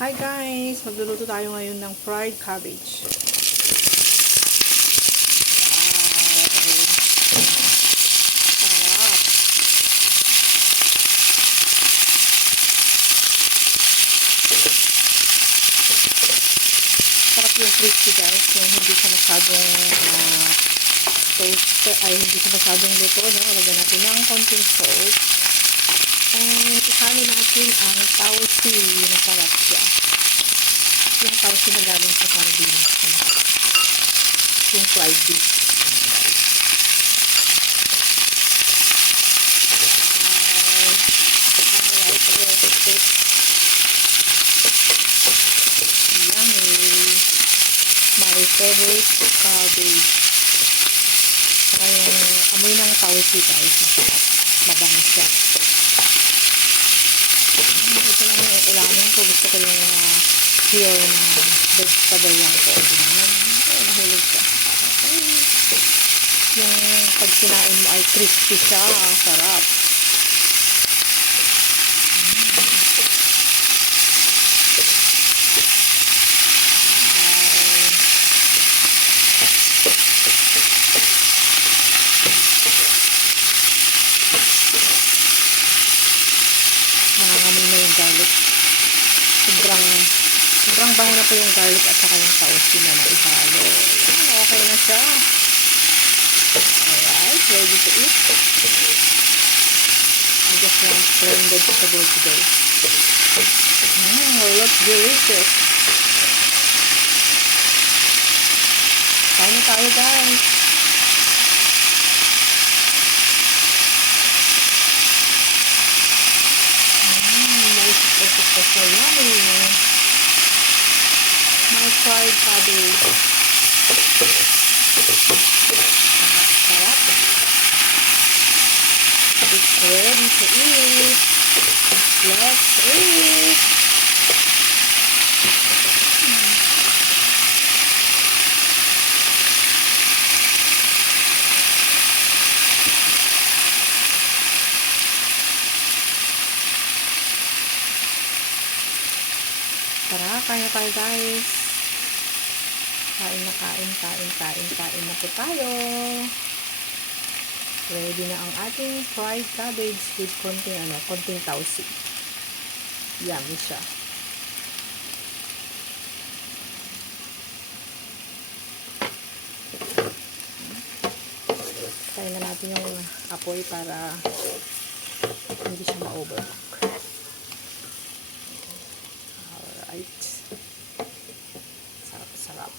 Hi guys! Magluluto tayo ngayon ng fried cabbage. Wow! Sarap yung crispy guys. Yung hindi siya masyadong hindi siya masyadong luto. No? Lagyan natin ng konting salt. And isali natin ang tausi na sarap siya. Yung tausi na galing sa sardinas. Yung fried beef. Yummy! My favorite cabbage. Saka yung amoy ng tausi guys. Masarap. Mabango siya. Ito lang yung ulamin ko. Gusto ko yung pure na vegetable lang ko. Nahulog siya. Yung pag kinain mo ay crispy siya. Sarap. Nangangamoy na yung garlic. Sobrang bango na po yung garlic at saka yung tausi na naihalo. Okay na siya. Alright, ready to eat. I just want plain vegetable today. Looks delicious. Kain na tayo guys. It's so yummy. My fried cabbage. Sarap. It's ready to eat. Let's eat. Tara, kain na tayo guys. Kain na po tayo. Ready na ang ating fried cabbage with konting tausi. Yummy siya. Kain na natin yung apoy para hindi siya ma-overcook. Alright. Sarap.